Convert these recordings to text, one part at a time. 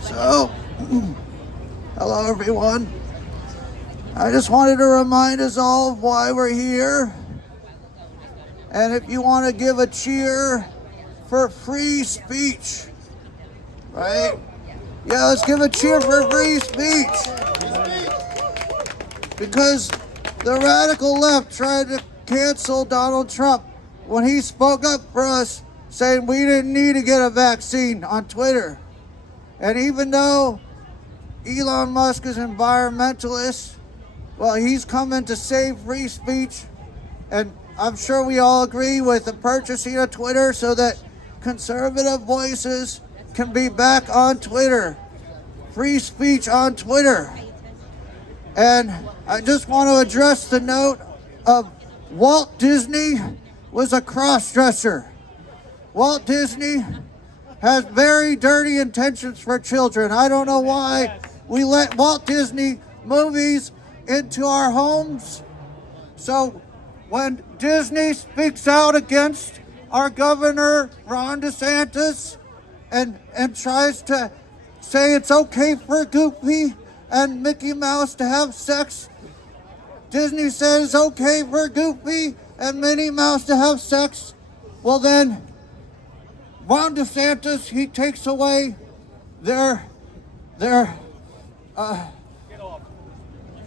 So, hello everyone. I just wanted to remind us all of why we're here. And if you want to give a cheer for free speech, right? Yeah, let's give a cheer for free speech. Because the radical left tried to cancel Donald Trump when he spoke up for us, saying we didn't need to get a vaccine on Twitter. And even though Elon Musk is an environmentalist, well, he's coming to save free speech. And I'm sure we all agree with the purchasing of Twitter so that conservative voices can be back on Twitter. Free speech on Twitter. And I just want to address the note of Walt Disney was a cross-dresser. Walt Disney has very dirty intentions for children. I don't know why we let Walt Disney movies into our homes. So when Disney speaks out against our governor, Ron DeSantis, and tries to say it's okay for Goofy and Mickey Mouse to have sex, Disney says it's okay for Goofy and Minnie Mouse to have sex, well then, Ron DeSantis, he takes away their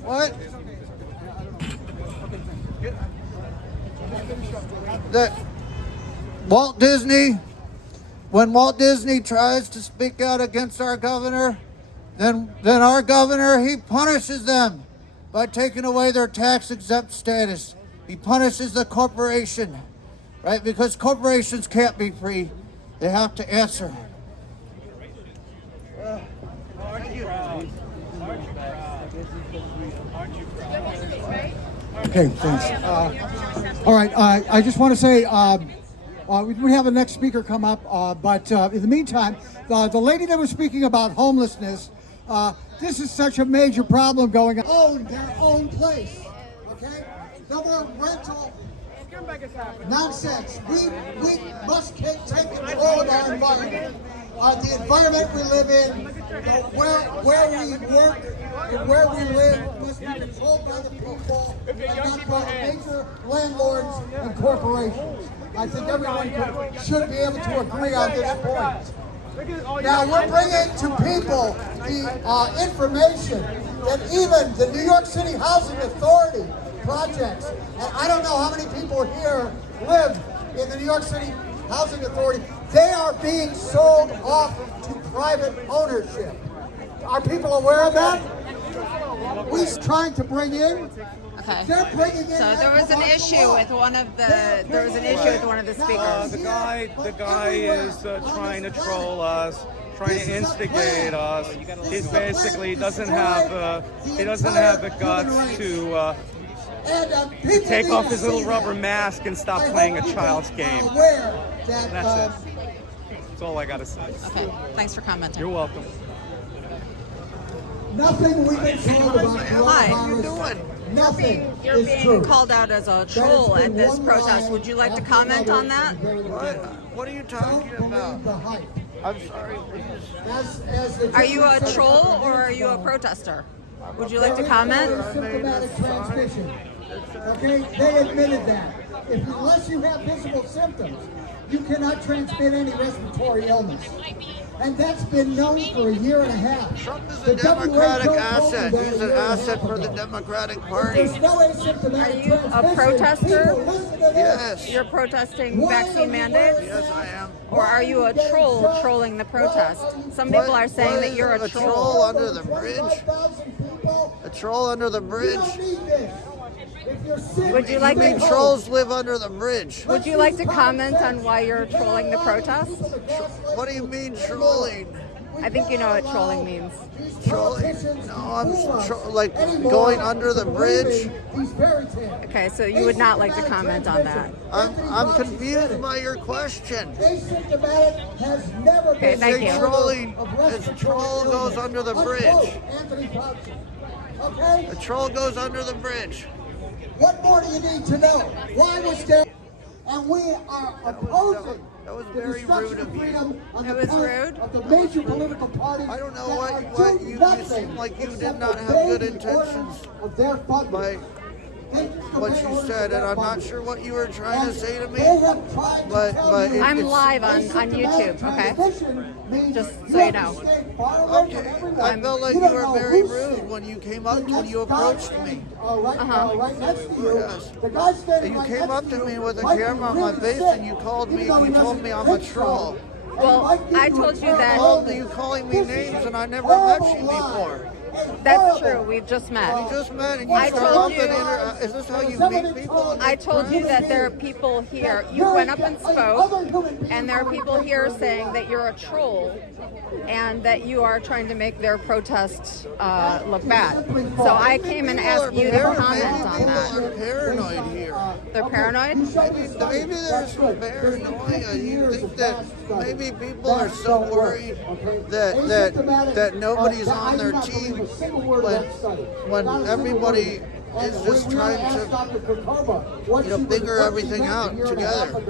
what? That Walt Disney, when Walt Disney tries to speak out against our governor, then our governor, he punishes them by taking away their tax-exempt status. He punishes the corporation, right? Because corporations can't be free. They have to answer. Okay, thanks. All right, I just want to say we have the next speaker come up, but in the meantime, the lady that was speaking about homelessness, this is such a major problem going on. Own their own place, okay? No more rental nonsense. We must take control of our environment. The environment we live in, where we work, and where we live must be controlled by the people and not by major landlords and corporations. I think everyone should be able to agree on this point. Now we're bringing to people the information that even the New York City Housing Authority projects, and I don't know how many people here live in the New York City Housing Authority, they are being sold off to private ownership. Are people aware of that? We're trying to bring in. Okay. They're bringing in. So there was an issue with one of the speakers. The guy is trying to troll us, trying to instigate us. He basically doesn't have the guts to take off his little rubber mask and stop playing a child's game. That's it. That's all I gotta say. Okay. Thanks for commenting. You're welcome. Nothing we've been told about Hi. coronavirus. Nothing You're is being true. called out as a troll at this protest. Would you like to comment on that? What are you talking about? I'm sorry, please. Are you a troll or are you a protester? Would you like to comment? Symptomatic transmission. Okay, they admitted that. Unless you have visible symptoms, you cannot transmit any respiratory illness. And that's been known for a year and a half. Trump is a Democratic asset. He's an asset for the Democratic Party. There's no asymptomatic Are you a transmission. protester? People, listen to this. Yes. You're protesting vaccine mandates? Yes, I am. Or are you a troll trolling the protest? Some people are saying that you're a troll. under the bridge? A troll under the bridge? Would you like to Trolls live under the bridge. Would you like to comment on why you're trolling the protest? What do you mean trolling? I think you know what trolling means. Trolling? No, I'm like going under the bridge. Okay, so you would not like to comment on that. I'm confused by your question. Okay, thank you. Trolling, this troll goes under the bridge. The troll goes under the bridge. What more do you need to know? Why was there? And we are opposing That was the very destruction rude of of you. freedom on It the was part rude? of the major political parties. I don't know that what are doing you nothing seem like you did except not have obey good the intentions orders of their funders. by They what obey you orders said, of their and I'm not funders. sure what you were trying to say to me. They have tried to but- tell but you it- I'm it's- live on YouTube, okay? Just so you know. Okay, I felt like you were very rude when you came up, when you approached me. Right next to you. Yes. The guy standing And you right came next up to you me with a might be camera on my really face, sick, and you called me. even though he You told doesn't me I'm a think so. troll. And he Well, might give I you a told you that- terrible Called me, you calling me names, and I never met you before. That's true. We've just met. We just met, and you I start told up you- and is this how you meet people? and I make told you friends? that there are people here. You went up and spoke, and there are people here saying that you're a troll and that you are trying to make their protest look bad. So I came and asked you to comment on People that. are paranoid here. They're paranoid? Maybe there's some paranoia. You think that maybe people are so worried that nobody's on their team when everybody is just trying to figure everything out together.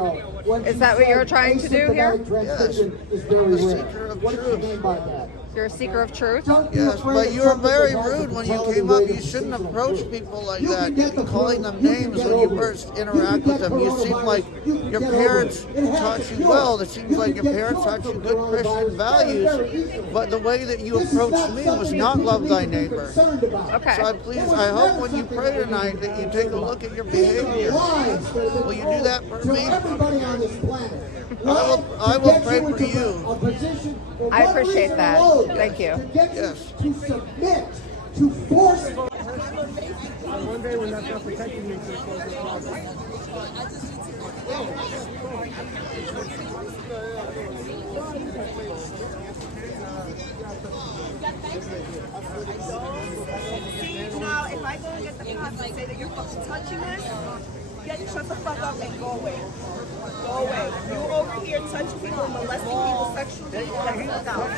Is that what you're trying to do here? Yes, I'm a seeker of truth. You're a seeker of truth? Yes, but you were very rude when you came up. You shouldn't approach people like that, calling them names when you first interact with them. You seem like your parents taught you well. It seems like your parents taught you good Christian values, but the way that you approached me was not love thy neighbor. Okay. So I hope when you pray tonight that you take a look at your behavior. Will you do that for me? Everybody on this planet. I will pray for you. I appreciate that. Thank you. Yes. To submit, to force. One day we're not protecting you. See, now, if I go and get the cops and say that you're fucking touching us, shut the fuck up and go away. Go away. You over here touching people, molesting people sexually, get the fuck out.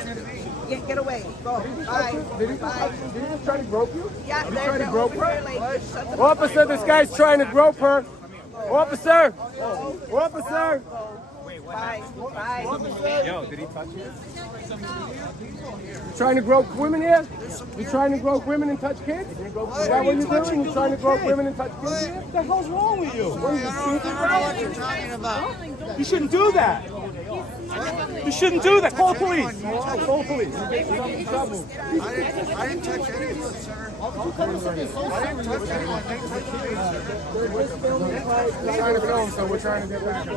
Get away. Go. Bye. Did he just try to grope you? Yeah, Did he they're try to over grope here her? like, shut the fuck Officer, up. this guy's trying to grope her. Officer! Officer! Bye. Bye. Yo, did he touch you? You trying to grope women here? You trying to grope women and touch kids? Is that what you're doing? You trying to grope women and touch kids here? What the hell's wrong with you? I don't know what you're talking about. You shouldn't do that. You shouldn't do that. Call the police. Call the police. I didn't touch anyone, sir. I didn't touch anyone. They touched me, sir. We're trying to film, so we're trying to get back. No.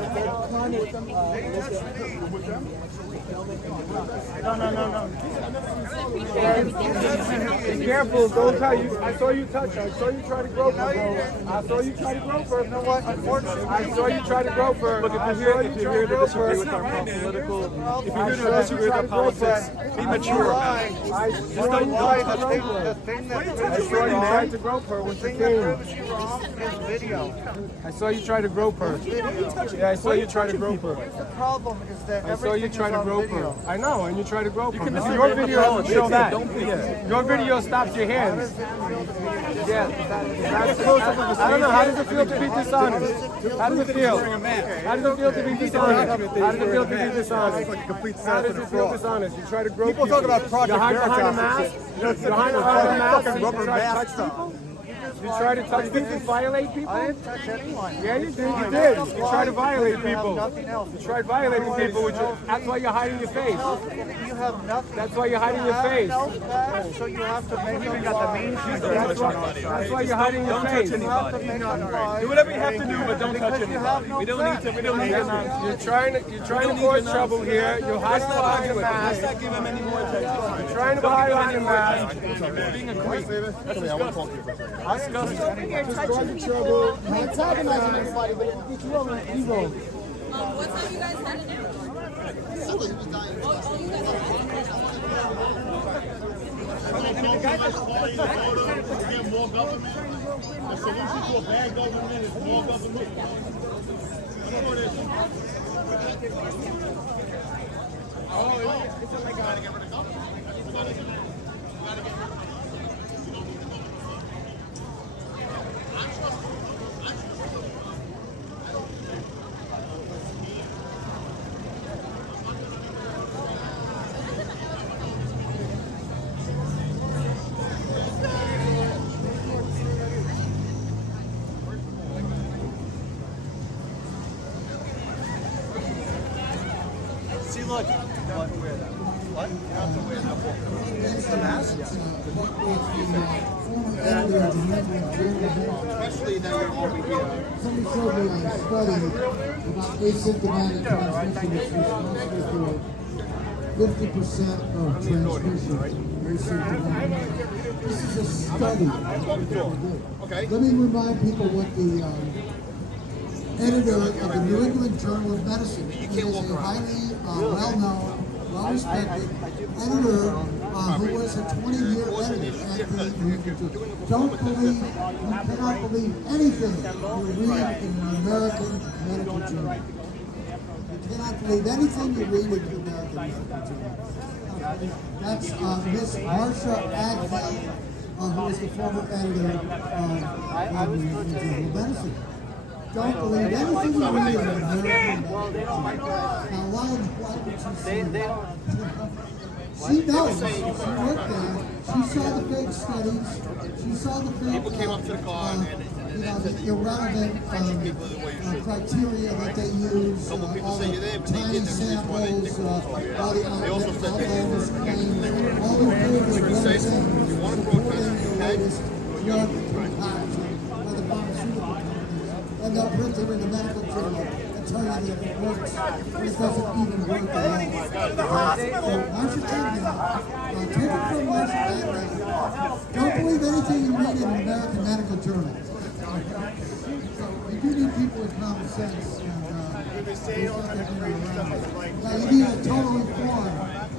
Be careful, don't touch you. I saw you touch her. I saw you try to grope her, bro. I saw you try to grope her. You know what? Unfortunately, I saw you try to grope her. Look, if you're here to disagree with our political, if you're here to disagree with our politics, be mature about it. I saw you try to grope her. I saw you try to grope her with the cane. I saw you try to grope her. Yeah, I saw you try to grope her. The problem is that I saw you everything try is to on grope video. her. I know, and you try to grope her. can Your disagree with the video doesn't show that. politics. Your video stops your hands. Yeah, I don't know. How does it feel to be dishonest? How does it feel? How does it feel to be dishonest? How does it feel to be dishonest? Like a complete How does setup it and feel fraud. dishonest? You try to grope People talk about Project you hide behind a Veritas. mask. You hide behind a mask. Fucking You rubber try to mask touch people. You try to touch people, violate people. I didn't touch anyone. Yeah, you did. You did. You try to violate You have people. nothing else. You tried violating people. That's why you're hiding your face. You have nothing. That's why you're hiding your face. No facts, so you have to make them lie. That's why you're hiding your face. You have to make them lie. Do whatever you have to do, but don't touch Because you have anybody. no We don't need to. You're trying to cause trouble here. You're hiding behind your mask. Let's not give him any more attention. You're trying to hide behind your mask. Being a creep. That's disgusting. Just causing trouble. Antagonizing everybody, but if you wrong, you wrong. What time you guys headed out? See, look. What? You have to wear that book. It's the mask? Especially that you're over here. Somebody showed me a study about asymptomatic transmission is responsible for 50% of transmission. Asymptomatic. This is a study. Okay. Let me remind people what the editor of the New England Journal of Medicine, he is a highly well-known, well-respected editor who was a 20-year editor at the New England Journal. Don't believe, you cannot believe anything you read in an American medical journal. You cannot believe anything you read in an American medical journal. That's Miss Marsha Agnew, who is the former editor of the New England Journal of Medicine. Don't believe anything you read in an American medical journal. Now, why would you say that? She knows. She worked there. She saw the fake studies. She saw the fake, People came up to the car and the irrelevant criteria that they use. All the tiny samples, all the Alzheimer's claims, all the things you want to protest, the latest drug concoction by the pharmaceutical companies. And they'll print it in the medical journal and tell you that it works, but it doesn't even work at all. So Marsha Agnew, take it from Marsha Agnew. Don't believe anything you read in an American medical journal. So you do need people with common sense, and now you need a total reform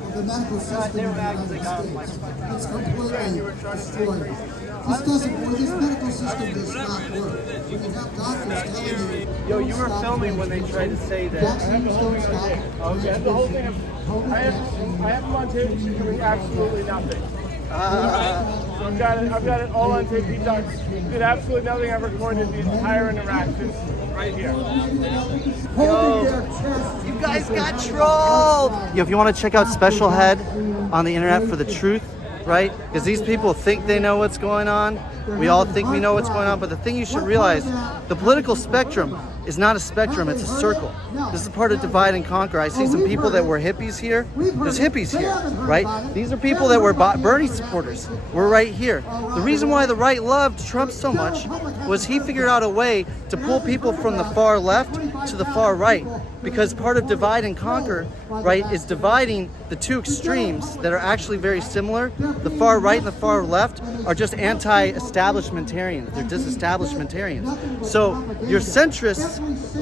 of the medical system in the United States. It's completely destroyed. This doesn't work. This medical system does not work. You have doctors telling you. Yo, you were filming when they tried to say that. Vaccines don't stop. Okay, the whole thing. I have them on tape. She's doing absolutely nothing. So I've got it all on tape. He did absolutely nothing. I recorded the entire interaction right here. You guys got trolled! If you want to check out Special Head on the internet for the truth, right? Because these people think they know what's going on. We all think we know what's going on, but the thing you should realize, the political spectrum is not a spectrum, it's a circle. This is part of divide and conquer. I see some people that were hippies here. There's hippies here, right? These are people that were Bernie supporters. We're right here. The reason why the right loved Trump so much was he figured out a way to pull people from the far left to the far right. Because part of divide and conquer, right, is dividing the two extremes that are actually very similar. The far right and the far left are just anti-establishmentarians. They're disestablishmentarians. So your centrists,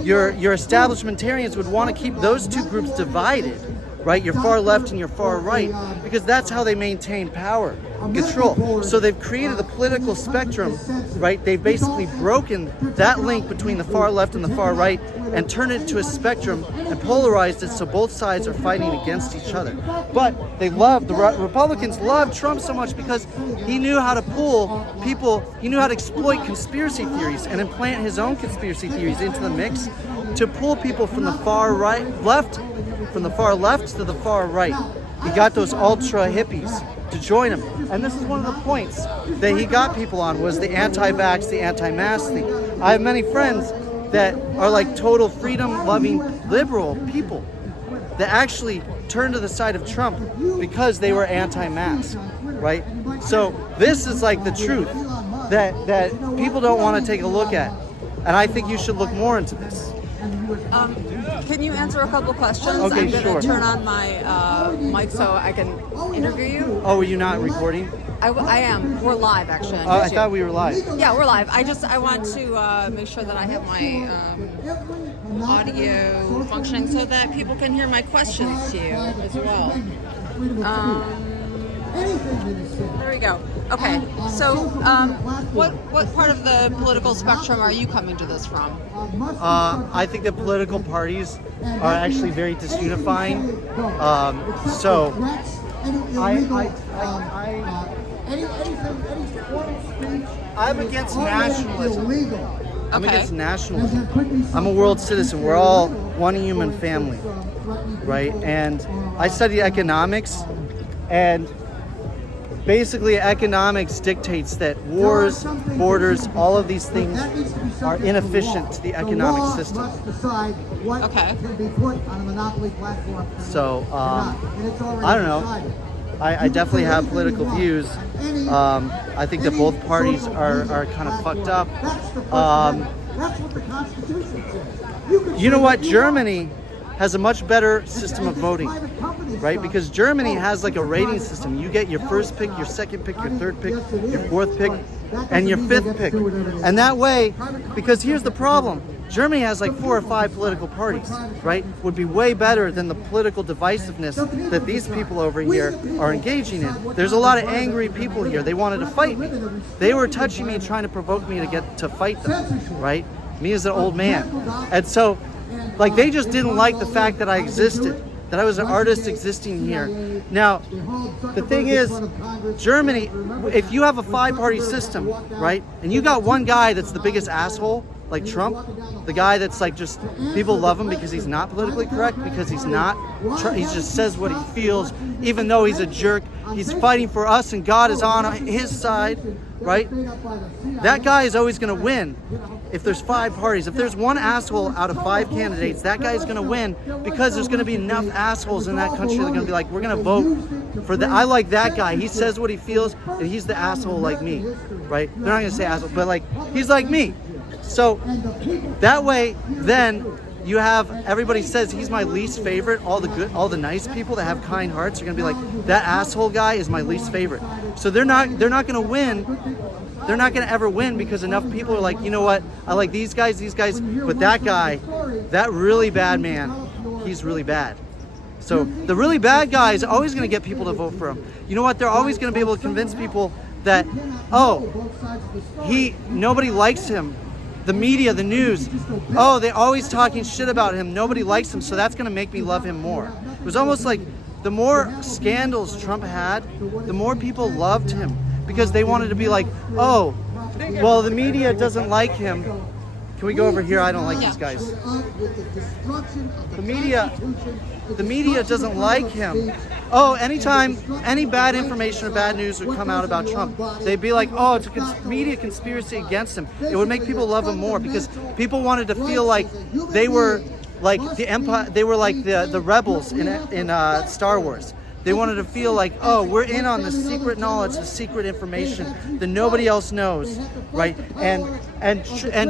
your establishmentarians would want to keep those two groups divided, right? Your far left and your far right, because that's how they maintain power, control. So they've created a political spectrum, right? They've basically broken that link between the far left and the far right and turned it into a spectrum and polarized it so both sides are fighting against each other. But the Republicans loved Trump so much because he knew how to pull people, he knew how to exploit conspiracy theories and implant his own conspiracy theories into the mix to pull people from the far left to the far right. He got those ultra hippies to join him. And this is one of the points that he got people on, was the anti-vax, the anti-mask thing. I have many friends that are like total freedom-loving liberal people that actually turned to the side of Trump because they were anti-mask, right? So this is like the truth that people don't want to take a look at. And I think you should look more into this. Can you answer a couple questions? Okay, I'm going sure. to turn on my mic so I can interview you. Oh, were you not recording? I am. We're live, actually. on I YouTube. thought we were live. Yeah, we're live. I want to make sure that I have my audio functioning so that people can hear my questions to you as well. There we go. Okay, so what part of the political spectrum are you coming to this from? I think the political parties are actually very disunifying. I'm against nationalism. I'm against nationalism. I'm a world citizen. We're all one human family, right? And I study economics, and basically economics dictates that wars, borders, all of these things are inefficient to the economic system. Okay. So I don't know. I definitely have political views. I think that both parties are kind of fucked up. You know what? Germany has a much better system of voting, right? Because Germany has like a rating system. You get your first pick, your second pick, your third pick, your fourth pick, and your fifth pick. And that way, because here's the problem. Germany has like 4 or 5 political parties, right? Would be way better than the political divisiveness that these people over here are engaging in. There's a lot of angry people here. They wanted to fight me. They were touching me and trying to provoke me to fight them, right? Me as an old man. And so, like, they just didn't like the fact that I existed, that I was an artist existing here. Now, the thing is, Germany, if you have a 5-party system, right, and you got one guy that's the biggest asshole, like Trump, the guy that's like just, people love him because he's not politically correct, because he just says what he feels, even though he's a jerk. He's fighting for us and God is on his side, right? That guy is always going to win. If there's 5 parties, if there's one asshole out of 5 candidates, that guy's going to win, because there's going to be enough assholes in that country that are going to be like, we're going to vote for I like that guy. He says what he feels, and he's the asshole like me, right? They're not going to say asshole, but like, he's like me. So that way, then you have, everybody says he's my least favorite. All the nice people that have kind hearts are going to be like, that asshole guy is my least favorite. So they're not going to win. They're not going to ever win, because enough people are like, you know what? I like these guys, but that guy, that really bad man, he's really bad. So the really bad guy is always going to get people to vote for him. You know what? They're always going to be able to convince people that, nobody likes him. The media, the news, they're always talking shit about him. Nobody likes him, so that's going to make me love him more. It was almost like the more scandals Trump had, the more people loved him, because they wanted to be like, oh, well, the media doesn't like him. Can we go over here? I don't like these guys. The media doesn't like him. Oh, anytime any bad information or bad news would come out about Trump, they'd be like, oh, it's a media conspiracy against him. It would make people love him more, because people wanted to feel like they were like the empire, they were like the rebels in Star Wars. They wanted to feel like, oh, we're in on the secret knowledge, the secret information that nobody else knows, right? And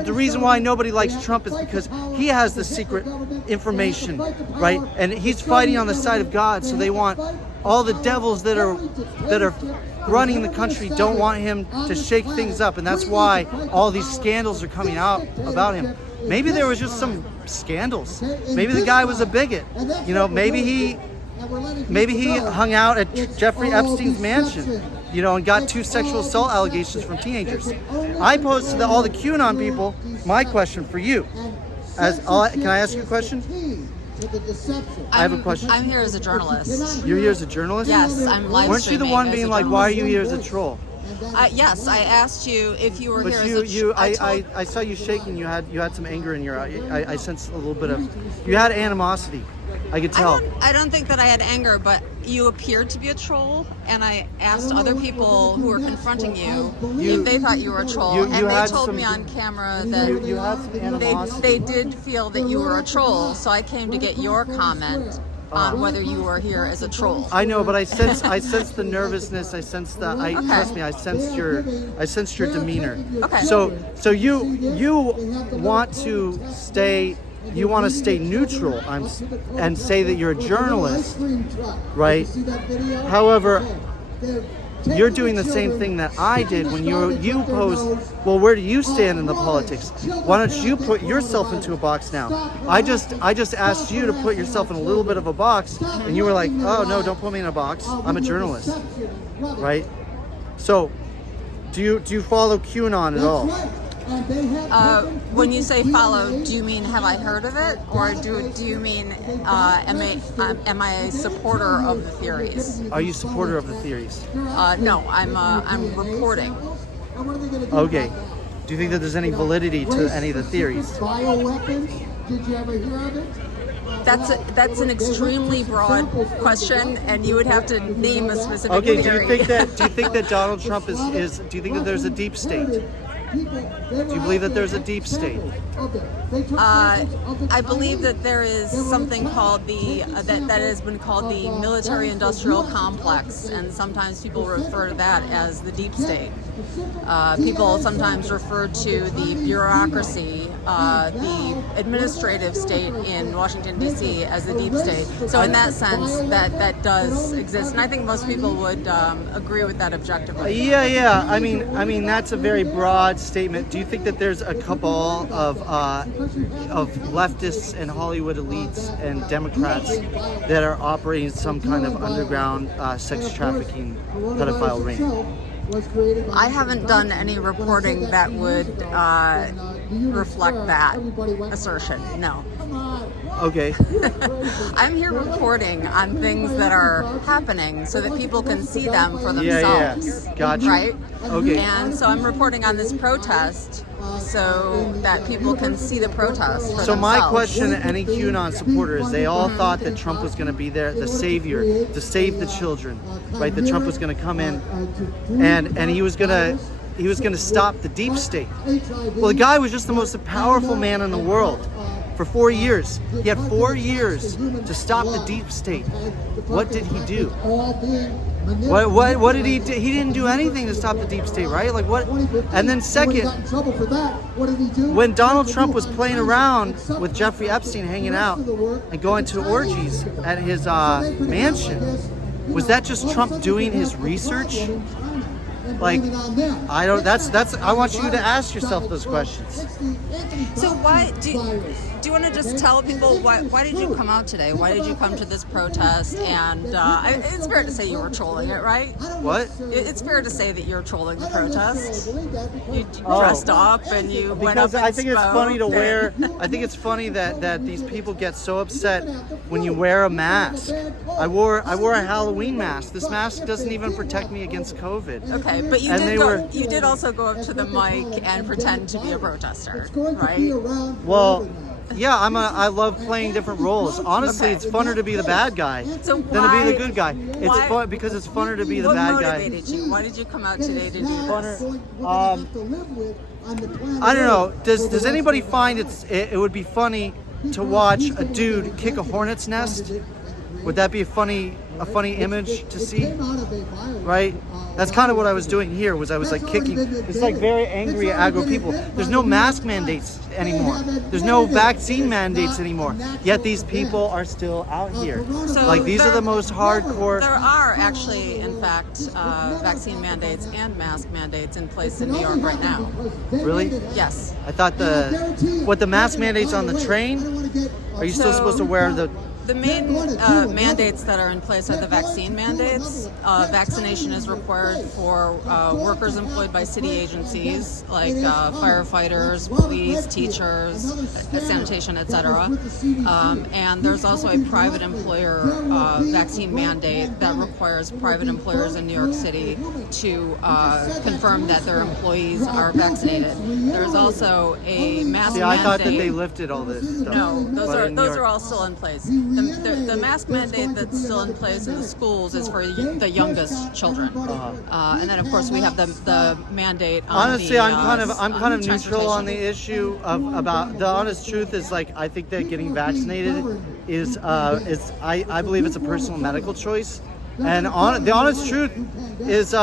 the reason why nobody likes Trump is because he has the secret information, right? And he's fighting on the side of God, so they want all the devils that are running the country don't want him to shake things up, and that's why all these scandals are coming out about him. Maybe there was just some scandals. Maybe the guy was a bigot. You know, maybe he hung out at Jeffrey Epstein's mansion, you know, and got 2 sexual assault allegations from teenagers. I posed to all the QAnon people my question for you. Can I ask you a question? I have a question. I'm here as a journalist. You're here as a journalist? Yes, I'm live Weren't you the one being like, why are you here as a troll? Yes, I asked you if you were but here as a I saw you shaking. You had some anger in your eye. I sensed a little bit of, you had animosity. I could tell. I don't think that I had anger, but you appeared to be a troll, and I asked other people who were confronting you if they thought you were a troll, and they told me on camera that you had some animosity. They did feel that you were a troll, so I came to get your comment on whether you were here as a troll. I know, but I sense the nervousness. I sense the. Trust me. I sensed your demeanor. Okay. So you want to stay. You want to stay neutral and say that you're a journalist, right? However, you're doing the same thing that I did when you posed, well, where do you stand in the politics? Why don't you put yourself into a box now? I just asked you to put yourself in a little bit of a box, and you were like, oh, no, don't put me in a box. I'm a journalist, right? So, do you follow QAnon at all? When you say follow, do you mean have I heard of it, or do you mean am I a supporter of the theories? Are you a supporter of the theories? No, I'm reporting. Okay. Do you think that there's any validity to any of the theories? Bioweapons? Did you ever hear of it? That's an extremely broad question, and you would have to name a specific Okay, theory. do you think that Donald Trump is do you think that there's a deep state? Do you believe that there's a deep state? I believe that there is something called that has been called the military-industrial complex, and sometimes people refer to that as the deep state. People sometimes refer to the bureaucracy, the administrative state in Washington, D.C. as the deep state. So in that sense, that does exist, and I think most people would agree with that objectively. Yeah. I mean that's a very broad statement. Do you think that there's a cabal of leftists and Hollywood elites and Democrats that are operating some kind of underground sex trafficking pedophile ring? I haven't done any reporting that would reflect that assertion. No. Okay. I'm here reporting on things that are happening so that people can see them for themselves. Yeah. Gotcha. Right? Okay. And so I'm reporting on this protest so that people can see the protest for So themselves. my question to any QAnon supporters, they all thought that Trump was going to be there, the savior, to save the children, right? That Trump was going to come in and he was going to stop the deep state. Well, the guy was just the most powerful man in the world for 4 years. He had 4 years to stop the deep state. What did he do? What did he do? He didn't do anything to stop the deep state, right? Like what? And then second, when Donald Trump was playing around with Jeffrey Epstein hanging out and going to orgies at his mansion, was that just Trump doing his research? Like, I don't. That's. I want you to ask yourself those questions. So why do you want to just tell people why did you come out today? Why did you come to this protest? And it's fair to say you were trolling it, right? What? It's fair to say that you're trolling the protest. You dressed up and you went up and I think it's funny to spoke wear. I think it's funny that these people get so upset when you wear a mask. I wore a Halloween mask. This mask doesn't even protect me against COVID. Okay, but you did also go up to the mic and pretend to be a protester, right? Well, yeah, I love playing different roles. Honestly, it's funner to be the bad guy than to be the good guy. It's fun because it's funner to be the bad guy. What motivated you? Why did you come out today to do this? I don't know. Does anybody find it would be funny to watch a dude kick a hornet's nest? Would that be a funny image to see? Right? That's kind of what I was doing here. I was like kicking. It's like very angry, aggro people. There's no mask mandates anymore. There's no vaccine mandates anymore. Yet these people are still out here. So like these are the most hardcore. There are actually, in fact, vaccine mandates and mask mandates in place in New York right now. Really? Yes. I thought the mask mandates on the train. Are you still supposed to wear the? The main mandates that are in place are the vaccine mandates. Vaccination is required for workers employed by city agencies like firefighters, police, teachers, sanitation, etc. And there's also a private employer vaccine mandate that requires private employers in New York City to confirm that their employees are vaccinated. There's also a mask mandate. I thought that they lifted all this stuff. No, those are all still in place. The mask mandate that's still in place in the schools is for the youngest children, and then of course we have the mandate. Honestly, I'm kind of neutral on the issue about. The honest truth is, like, I think that getting vaccinated is I believe it's a personal medical choice, and the honest truth is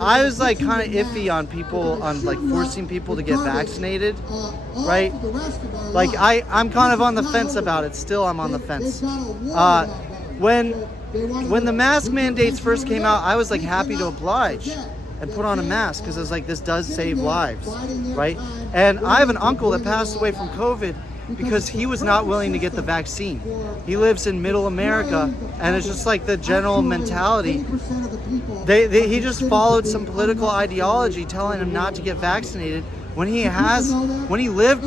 I was like kind of iffy on people, on like forcing people to get vaccinated, right? Like I'm kind of on the fence about it. Still, I'm on the fence. When the mask mandates first came out, I was like happy to oblige and put on a mask because I was like, this does save lives, right? And I have an uncle that passed away from COVID because he was not willing to get the vaccine. He lives in middle America, and it's just like the general mentality. He just followed some political ideology telling him not to get vaccinated when he lived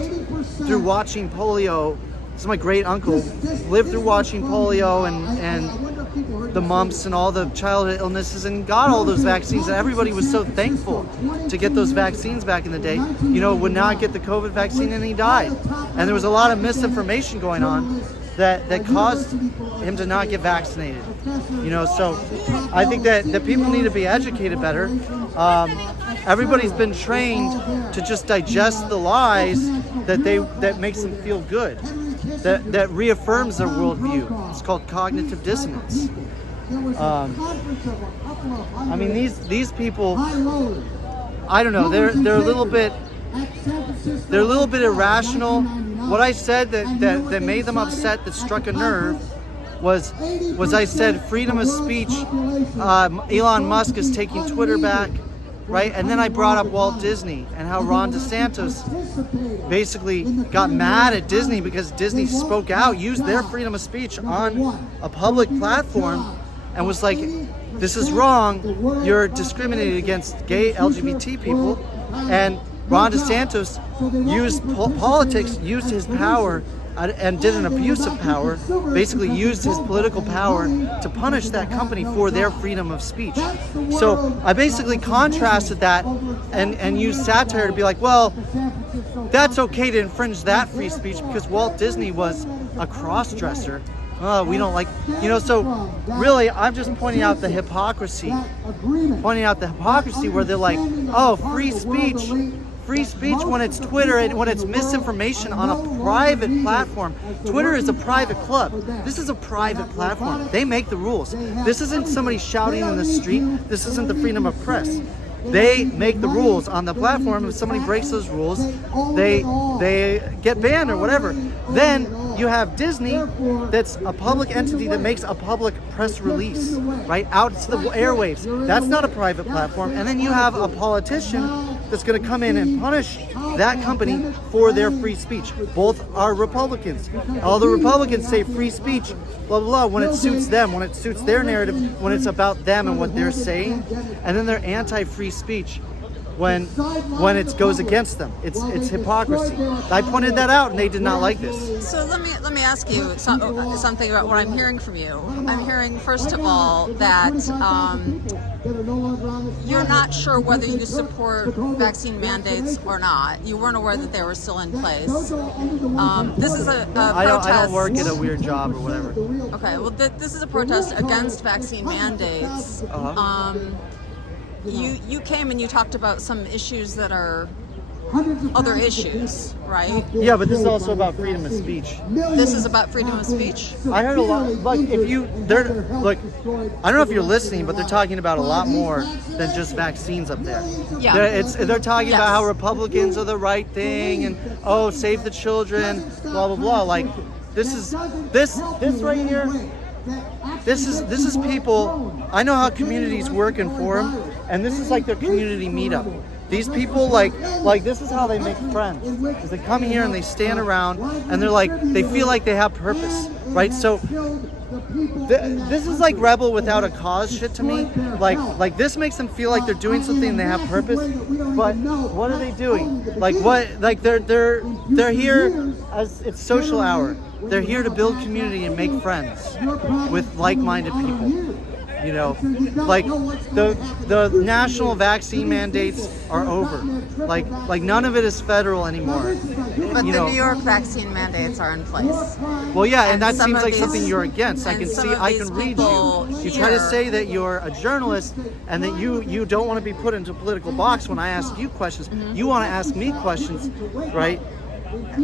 through watching polio. This is my great uncle, lived through watching polio and the mumps and all the childhood illnesses and got all those vaccines, and everybody was so thankful to get those vaccines back in the day. Would not get the COVID vaccine and he died. And there was a lot of misinformation going on that caused him to not get vaccinated. So I think that people need to be educated better. Everybody's been trained to just digest the lies that makes them feel good, that reaffirms their worldview. It's called cognitive dissonance. These people, I don't know, they're a little bit irrational. What I said that made them upset, that struck a nerve, was I said freedom of speech. Elon Musk is taking Twitter back, right? And then I brought up Walt Disney and how Ron DeSantis basically got mad at Disney because Disney spoke out, used their freedom of speech on a public platform, and was like, this is wrong, you're discriminating against gay LGBT people. And Ron DeSantis used politics, used his power, and did an abuse of power, basically used his political power to punish that company for their freedom of speech. So I basically contrasted that and used satire to be like, well, that's okay to infringe that free speech because Walt Disney was a cross-dresser. We don't like, so really I'm just pointing out the hypocrisy where they're like, oh, free speech when it's Twitter and when it's misinformation on a private platform. Twitter is a private club. This is a private platform. They make the rules. This isn't somebody shouting in the street. This isn't the freedom of press. They make the rules on the platform. If somebody breaks those rules, they get banned or whatever. Then you have Disney, that's a public entity that makes a public press release, right, out to the airwaves. That's not a private platform. And then you have a politician that's going to come in and punish that company for their free speech. Both are Republicans. All the Republicans say free speech, blah, blah, blah, when it suits them, when it suits their narrative, when it's about them and what they're saying. And then they're anti-free speech when it goes against them. It's hypocrisy. I pointed that out and they did not like this. So let me ask you something about what I'm hearing from you. I'm hearing, first of all, that you're not sure whether you support vaccine mandates or not. You weren't aware that they were still in place. This is a protest. I don't work at a weird job or whatever. Okay, well, this is a protest against vaccine mandates. You came and you talked about some issues that are other issues, right? Yeah, but this is also about freedom of speech. This is about freedom of speech. I heard a lot. Like, I don't know if you're listening, but they're talking about a lot more than just vaccines up there. Yeah. They're talking about how Republicans are the right thing and save the children, blah blah blah. Like this right here. This is people. I know how communities work in Forum, and this is like their community meetup. These people like this is how they make friends. Is they come here and they stand around and they feel like they have purpose, right? So this is like rebel without a cause shit to me. Like this makes them feel like they're doing something and they have purpose. But what are they doing? They're here as it's social hour. They're here to build community and make friends with like-minded people. The national vaccine mandates are over. Like none of it is federal anymore. But the New York vaccine mandates are in place. Well, yeah, and that seems like something you're against. I can read you. You try to say that you're a journalist and that you don't want to be put into a political box when I ask you questions. Mm-hmm. You want to ask me questions, right?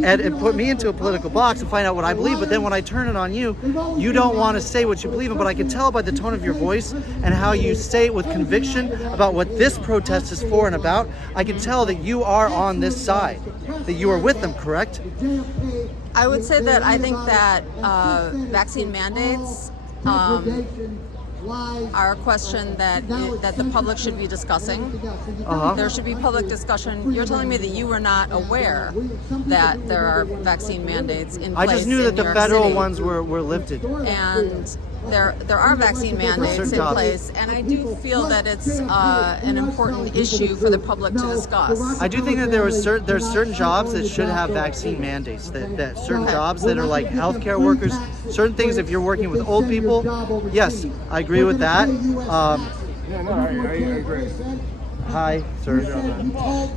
And put me into a political box and find out what I believe, but then when I turn it on you, you don't want to say what you believe in, but I can tell by the tone of your voice and how you say it with conviction about what this protest is for and about. I can tell that you are on this side, that you are with them, correct? I would say that I think that vaccine mandates are a question that the public should be discussing. Uh-huh. There should be public discussion. You're telling me that you were not aware that there are vaccine mandates in place. I just knew that the federal City. ones were lifted. And there are vaccine mandates in jobs. place, and I do feel that it's an important issue for the public to discuss. I do think that there's certain jobs that should have vaccine mandates. That certain jobs that are like healthcare workers, certain things. If you're working with old people, yes, I agree with that. Yeah, no, I agree. Hi, sir.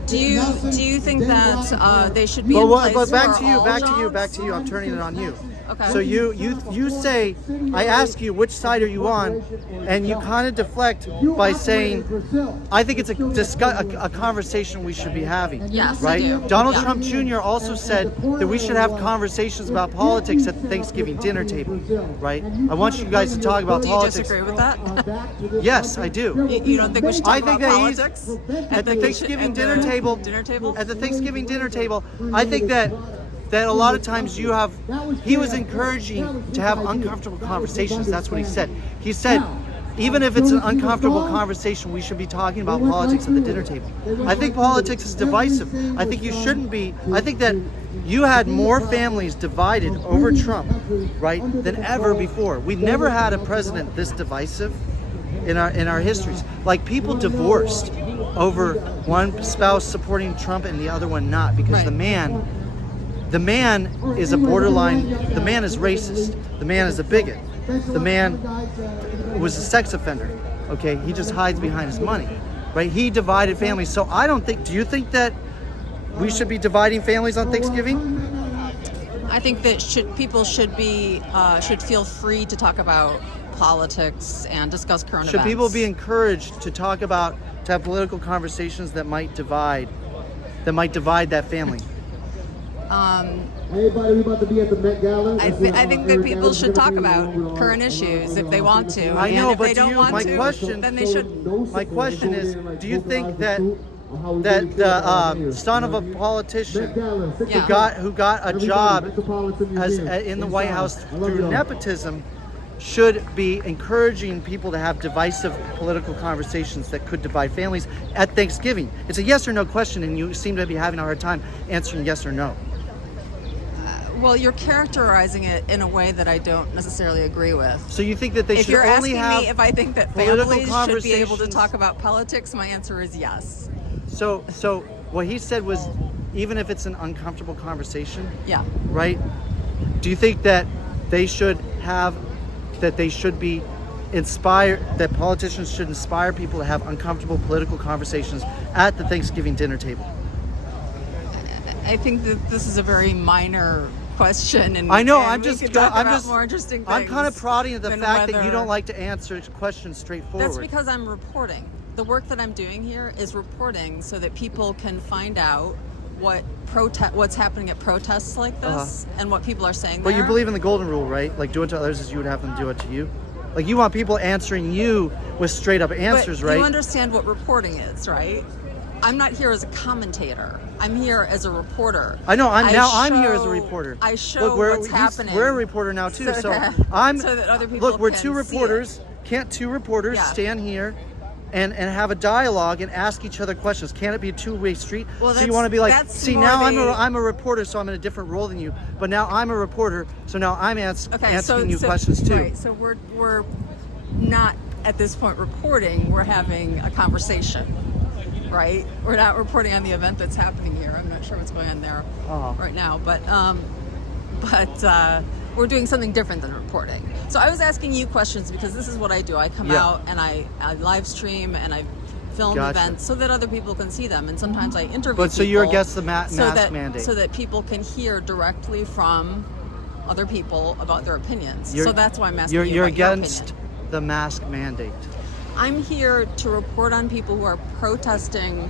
Do you think that they should be But, in place but back for to you, all back jobs? to you. I'm turning it on you. Okay. So you say, I ask you which side are you on, and you kind of deflect by saying, I think it's a conversation we should be having. Yes, I right? do. Donald Yeah. Trump Jr. also said that we should have conversations about politics at the Thanksgiving dinner table, right? I want you guys to talk about Do you politics. disagree with that? Yes, I do. You don't think we should talk I think about that he's politics at the think we Thanksgiving should- dinner at the table. Dinner table. At the Thanksgiving dinner table, I think that a lot of times he was encouraging to have uncomfortable conversations. That's what he said. He said, even if it's an uncomfortable conversation, we should be talking about politics at the dinner table. I think politics is divisive. I think you shouldn't be. I think that you had more families divided over Trump, right, than ever before. We've never had a president this divisive in our histories. Like, people divorced over one spouse supporting Trump and the other one not, because Right. the man is a borderline, the man is racist, the man is a bigot, the man was a sex offender, okay? He just hides behind his money, right? He divided families. So I don't think, do you think that we should be dividing families on Thanksgiving? I think that people should feel free to talk about politics and discuss current Should events. people be encouraged to have political conversations that might divide that family? Everybody, we about to be at the Met Gala. I think that people should talk about current issues if they want to. I know, and if but they don't want my to, question, then they should. My question is, do you think that the son of a politician who got a job in the White House through nepotism should be encouraging people to have divisive political conversations that could divide families at Thanksgiving? It's a yes or no question, and you seem to be having a hard time answering yes or no. Well, you're characterizing it in a way that I don't necessarily agree with. So you think that they If should you're only asking have me if I think that political families should be able to conversations- talk about politics, my answer is yes. So what he said was, even if it's an uncomfortable conversation, Yeah. right? Do you think that they should be inspired, that politicians should inspire people to have uncomfortable political conversations at the Thanksgiving dinner table? I think that this is a very minor question, and I know. and I'm we just. could talk I'm about just. more interesting I'm things kind of prodding at the than fact that you whether- don't like to answer questions straightforward. That's because I'm reporting. The work that I'm doing here is reporting so that people can find out what's happening at protests like this and what people are saying But there. you believe in the golden rule, right? Like, do it to others as you would have them do it to you. Like, you want people answering you with straight up answers, but right? You understand what reporting is, right? I'm not here as a commentator. I'm here as a reporter. I know. I'm show- here as a reporter. I show Look, what's happening. We're a reporter now too, so that- I'm. so that other people look, we're can two see reporters. Can't two reporters Yeah. stand here and have a dialogue and ask each other questions? Can't it be a two-way street? Well, so you want to be like, that's see, more now the- I'm a reporter, so I'm in a different role than you. But now I'm a reporter, so now I'm asking you so, questions too. Right, so we're not at this point reporting. We're having a conversation, right? We're not reporting on the event that's happening here. I'm not sure what's going on there right now, but we're doing something different than reporting. So I was asking you questions because this is what I do. I come out and I live stream and I film Gotcha. events so that other people can see them, and sometimes I interview But so you're people against the mask mandate? so that people can hear directly from other people about their opinions. So that's why I'm asking you You're about your against opinion. the mask mandate. I'm here to report on people who are protesting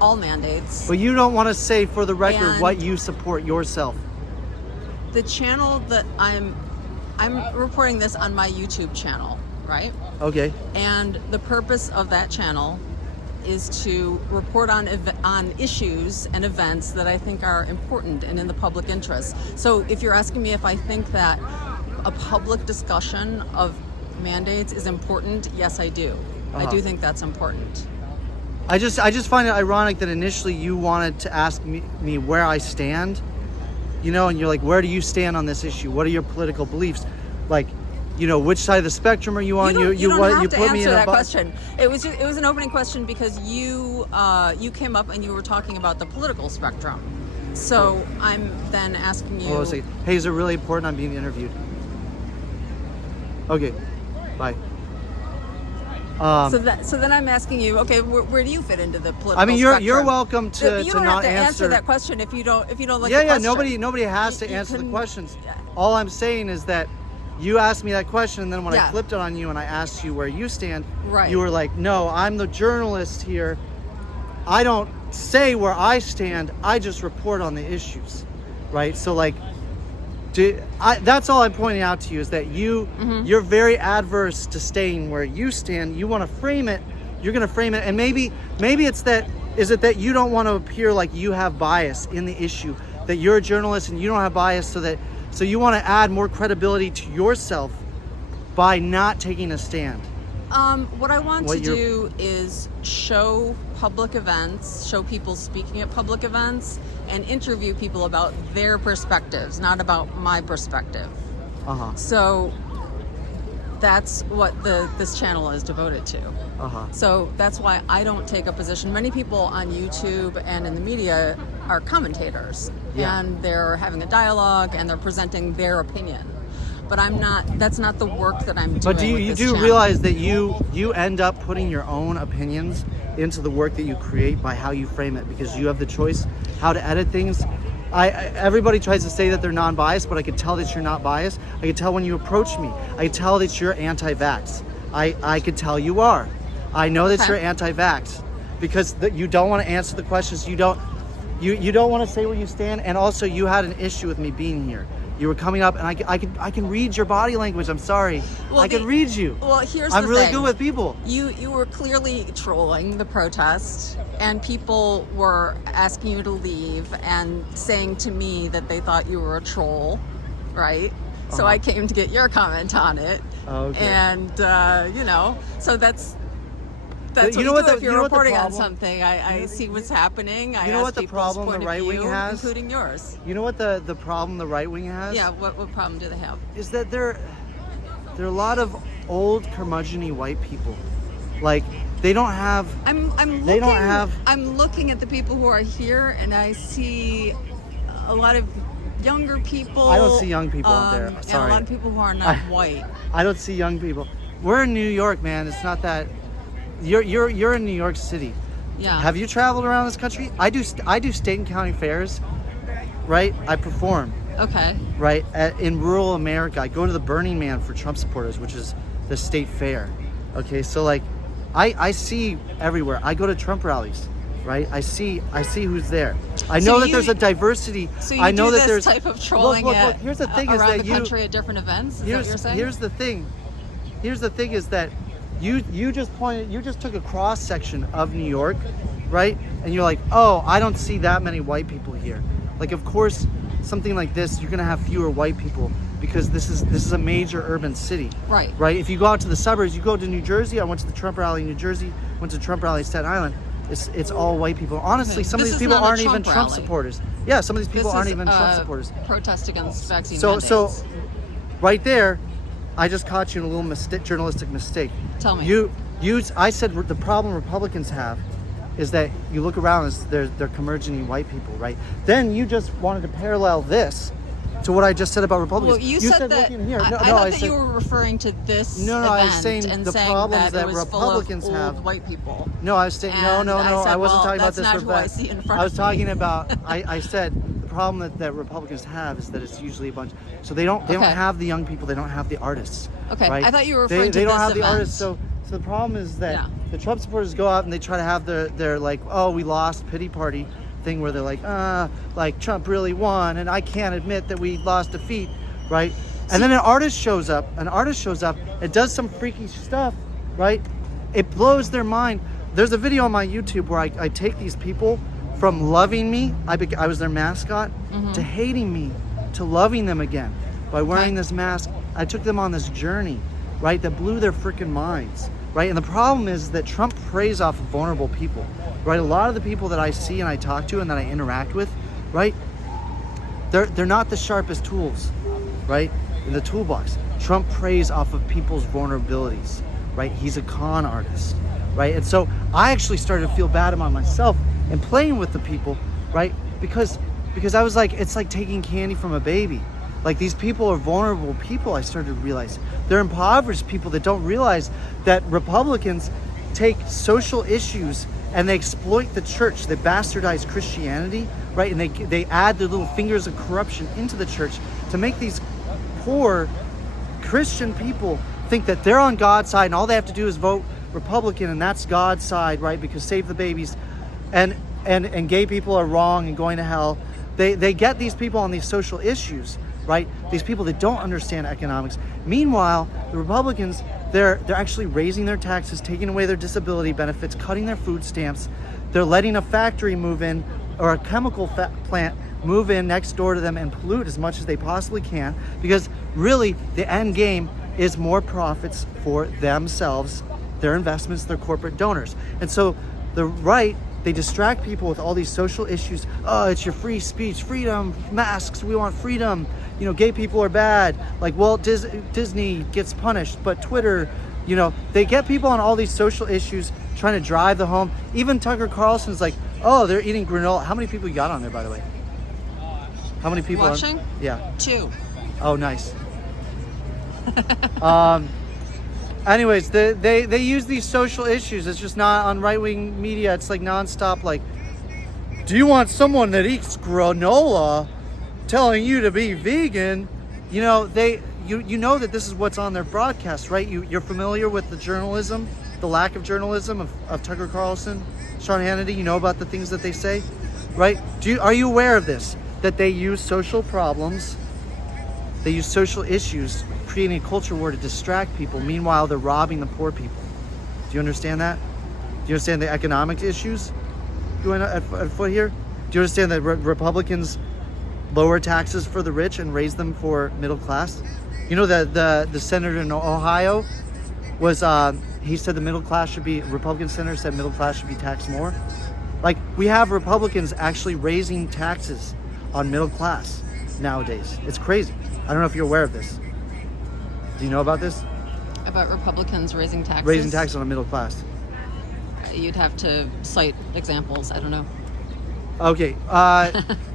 all mandates. But you don't want to say for the record And- what you support yourself. The channel that I'm reporting this on my YouTube channel, right? Okay. And the purpose of that channel is to report on issues and events that I think are important and in the public interest. So if you're asking me if I think that a public discussion of mandates is important, yes, I do. I do think that's important. I just find it ironic that initially you wanted to ask me where I stand, and you're like, where do you stand on this issue? What are your political beliefs? Like, which side of the spectrum are you on? You don't have to put me in answer a that box. question. It was an opening question because you came up and you were talking about the political spectrum. So I'm then asking you. Hold on a second. Hey, is it really important I'm being interviewed? Okay, bye. So then I'm asking you, okay, where do you fit into the political I mean, spectrum? you're welcome to you don't not have to answer that question if you don't like yeah, the yeah. question. Nobody has to answer the questions. All I'm saying is that you asked me that question, and then when I flipped it on you and I asked you where you stand, you were like, "No, I'm the journalist here. I don't say where I stand. I just report on the issues." Right? So like, that's all I'm pointing out to you is that you're very adverse to staying where you stand. You want to frame it. You're going to frame it, and maybe it's that. Is it that you don't want to appear like you have bias in the issue? That you're a journalist and you don't have bias, so you want to add more credibility to yourself by not taking a stand. What I want to do is show public events, show people speaking at public events, and interview people about their perspectives, not about my perspective. So that's what this channel is devoted to. So that's why I don't take a position. Many people on YouTube and in the media are commentators, and they're having a dialogue and they're presenting their opinion. But I'm not. That's not the work that I'm doing. But you do realize that you end up putting your own opinions into the work that you create by how you frame it, because you have the choice how to edit things. Everybody tries to say that they're non-biased, but I could tell that you're not biased. I could tell when you approach me. I could tell that you're anti-vax. I could tell you are. I know that you're anti-vax because you don't want to answer the questions. You don't want to say where you stand, and also you had an issue with me being here. You were coming up, and I can read your body language. I'm sorry. I can read you. Well, here's I'm the really thing. good with people. You were clearly trolling the protest, and people were asking you to leave and saying to me that they thought you were a troll, right? So I came to get your comment on it. Okay. And so that's what You you know do what if you're reporting on something. I see what's happening. I ask what the people's problem point the right of wing view, has? including yours. You know what the problem the right wing has? Yeah, what problem do they have? Is that there are a lot of old curmudgeon-y white people. Like they don't have. I'm looking at the people who are here, and I see a lot of younger people. I don't see young people out there. And Sorry. a lot of people who are not white. I don't see young people. We're in New York, man. It's not that. You're in New York City. Yeah. Have you traveled around this country? I do state and county fairs, right? I perform. Okay. Right in rural America. I go to the Burning Man for Trump supporters, which is the state fair. Okay, so like, I see everywhere. I go to Trump rallies, right? I see who's there. I know that there's a diversity. So you I know do that this there's type of trolling look, here's the thing around is that the country at different events. Is that what you're saying? Here's the thing. Here's the thing is that you just took a cross section of New York, right? And you're like, oh, I don't see that many white people here. Like, of course, something like this, you're gonna have fewer white people because this is a major urban city. Right. Right. If you go out to the suburbs, you go to New Jersey. I went to the Trump rally in New Jersey. Went to Trump rally in Staten Island. It's all white people. Honestly, some of these people aren't even Trump supporters. Yeah, some of these people aren't even Trump supporters. Protest against vaccine So mandates. right there, I just caught you in a little journalistic mistake. Tell me. I said the problem Republicans have is that you look around and they're curmudgeon-y white people, right? Then you just wanted to parallel this to what I just said about Republicans. Well, you said that. Look in here. I thought that you were referring to this event I was saying and the saying problems that that it was Republicans full of have. old white people. No, I was saying no. I wasn't talking about this. That's not who I see in front I was of me. talking about. I said the problem that Republicans have is that it's usually a bunch. So they don't have the young people. They don't have the artists. Okay, right? I thought you were referring to they don't this have the event. artists. So the problem is that the Trump supporters go out and they try to have their like, oh, we lost pity party thing where they're like Trump really won and I can't admit that we lost defeat, right? And then an artist shows up. It does some freaky stuff, right? It blows their mind. There's a video on my YouTube where I take these people from loving me, I was their mascot, to hating me, to loving them again by wearing this mask. I took them on this journey, right, that blew their freaking minds, right? And the problem is that Trump preys off of vulnerable people, right? A lot of the people that I see and I talk to and that I interact with, right, they're not the sharpest tools, right? in the toolbox. Trump preys off of people's vulnerabilities, right? He's a con artist, right? And so I actually started to feel bad about myself and playing with the people, right? Because I was like, it's like taking candy from a baby. Like, these people are vulnerable people, I started to realize. They're impoverished people that don't realize that Republicans take social issues and they exploit the church. They bastardize Christianity, right? And they add their little fingers of corruption into the church to make these poor Christian people think that they're on God's side and all they have to do is vote Republican and that's God's side, right? Because save the babies. And gay people are wrong and going to hell. They get these people on these social issues, right? These people that don't understand economics. Meanwhile, the Republicans, they're actually raising their taxes, taking away their disability benefits, cutting their food stamps. They're letting a factory move in, or a chemical plant move in next door to them and pollute as much as they possibly can, because really the end game is more profits for themselves, their investments, their corporate donors. And so the right, they distract people with all these social issues. Oh, it's your free speech, freedom, masks, we want freedom. You know, gay people are bad. Like, well, Disney gets punished, but Twitter, you know, they get people on all these social issues trying to drive the home. Even Tucker Carlson's like, oh, they're eating granola. How many people you got on there, by the way? How many people watching? Yeah. 2. Oh, nice. Anyways, they use these social issues. It's just not on right-wing media. It's like nonstop. Like, do you want someone that eats granola telling you to be vegan? You know, you know that this is what's on their broadcast, right? You're familiar with the journalism, the lack of journalism of Tucker Carlson, Sean Hannity. You know about the things that they say, right? Are you aware of this? That they use social problems, they use social issues, creating a culture war to distract people. Meanwhile, they're robbing the poor people. Do you understand that? Do you understand the economic issues going at foot here? Do you understand that Republicans lower taxes for the rich and raise them for middle class? You know that the senator in Ohio was, he said the middle class should be, Republican senator said middle class should be taxed more. Like, we have Republicans actually raising taxes on middle class nowadays. It's crazy. I don't know if you're aware of this. Do you know about this? About Republicans raising taxes? Raising taxes on the middle class. You'd have to cite examples. I don't know. Okay.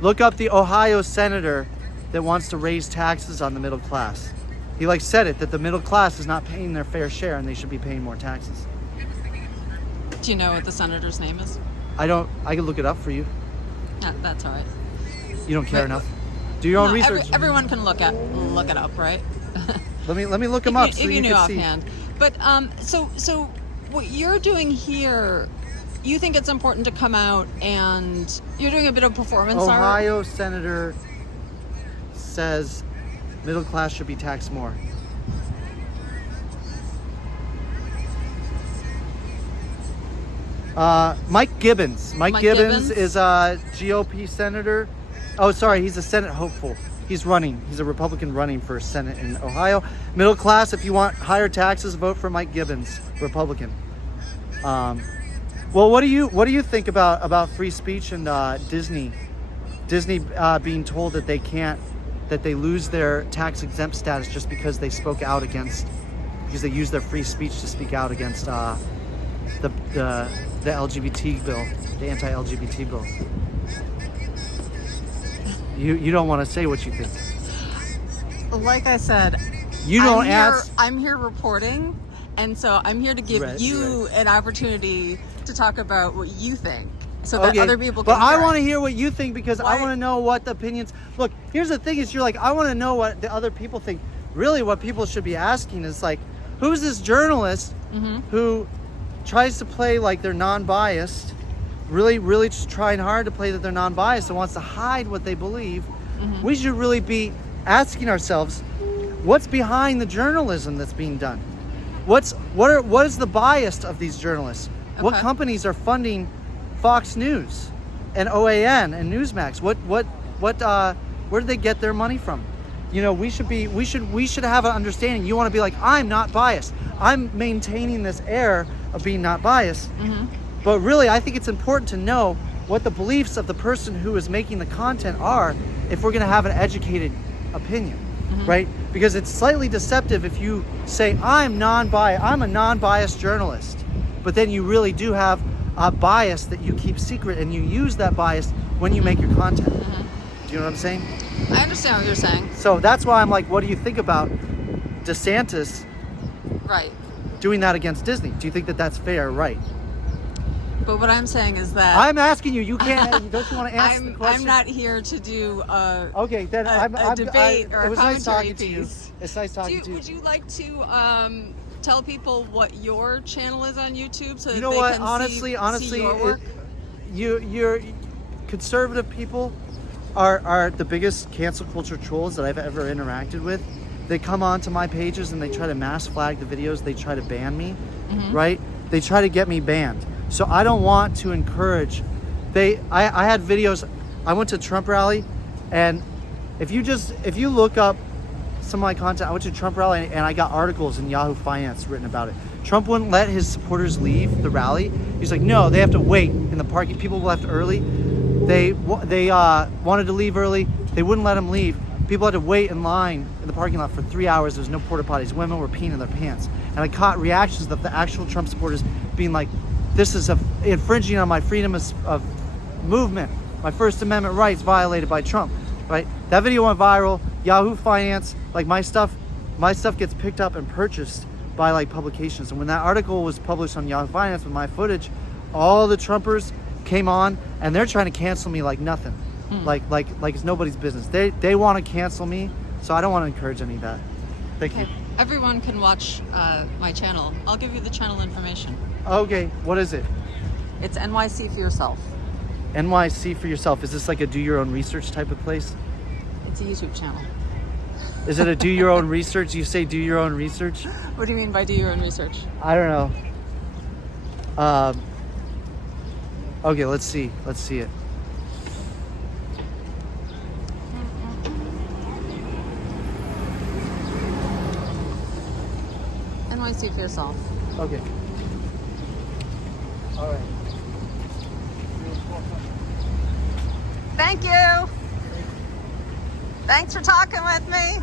Look up the Ohio senator that wants to raise taxes on the middle class. He said it, that the middle class is not paying their fair share and they should be paying more taxes. Do you know what the senator's name is? I can look it up for you. That's all right. You don't care enough. Do your own research. Everyone can look it up, right? Let me look them up if so you you knew can offhand. see. But so what you're doing here, you think it's important to come out and you're doing a bit of performance art? Ohio senator says middle class should be taxed more. Mike Gibbons. Mike Gibbons is a GOP senator. Oh, sorry, he's a Senate hopeful. He's running. He's a Republican running for Senate in Ohio. Middle class, if you want higher taxes, vote for Mike Gibbons, Republican. Well, what do you think about free speech and Disney being told that they lose their tax exempt status just because they spoke out against, because they used their free speech to speak out against the LGBT bill, the anti-LGBT bill. You don't want to say what you think. Like I said, I'm here reporting, and so I'm here to give you an opportunity to talk about what you think, so that other people can. But I want to hear what you think, because I want to know what the opinions. Look, here's the thing: is you're like, I want to know what the other people think. Really, what people should be asking is like, who's this journalist who tries to play like they're non-biased? Really just trying hard to play that they're non-biased and wants to hide what they believe. We should really be asking ourselves, what's behind the journalism that's being done? What is the bias of these journalists? Okay. What companies are funding Fox News and OAN and Newsmax? Where do they get their money from? You know, we should have an understanding. You want to be like, I'm not biased. I'm maintaining this air of being not biased. But really, I think it's important to know what the beliefs of the person who is making the content are if we're going to have an educated opinion. right? Because it's slightly deceptive if you say, I'm a non-biased journalist, but then you really do have a bias that you keep secret, and you use that bias when you make your content. Do you know what I'm saying? I understand what you're saying. So that's why I'm like, what do you think about DeSantis Right. doing that against Disney? Do you think that that's fair or right? But what I'm saying is that I'm asking you. You can't. Don't you want to answer the question? I'm not here to do Okay, then a debate or it a was commentary nice talking to you. piece. It's nice talking to you. Would you like to tell people what your channel is on YouTube so that You know they what? can Honestly, see your work? You're conservative people are the biggest cancel culture trolls that I've ever interacted with. They come onto my pages and they try to mass flag the videos. They try to ban me, right? They try to get me banned. So I don't want to encourage. I had videos. I went to Trump rally, and if you look up some of my content, I went to Trump rally and I got articles in Yahoo Finance written about it. Trump wouldn't let his supporters leave the rally. He's like, no, they have to wait in the parking. People left early. They wanted to leave early. They wouldn't let them leave. People had to wait in line in the parking lot for 3 hours. There was no porta potties. Women were peeing in their pants. And I caught reactions of the actual Trump supporters being like, this is infringing on my freedom of movement. My First Amendment rights violated by Trump, right? That video went viral. Yahoo Finance, like my stuff gets picked up and purchased by like publications. And when that article was published on Yahoo Finance with my footage, all the Trumpers came on and they're trying to cancel me like nothing. Like it's nobody's business. They want to cancel me, so I don't want to encourage any of that. Thank you. Everyone can watch my channel. I'll give you the channel information. Okay, what is it? It's NYC for Yourself. NYC for Yourself. Is this like a do your own research type of place? It's a YouTube channel. Is it a do your own research? You say do your own research? What do you mean by do your own research? I don't know. Okay, let's see it. NYC for Yourself. Okay. All right. Thank you. Thanks for talking with me.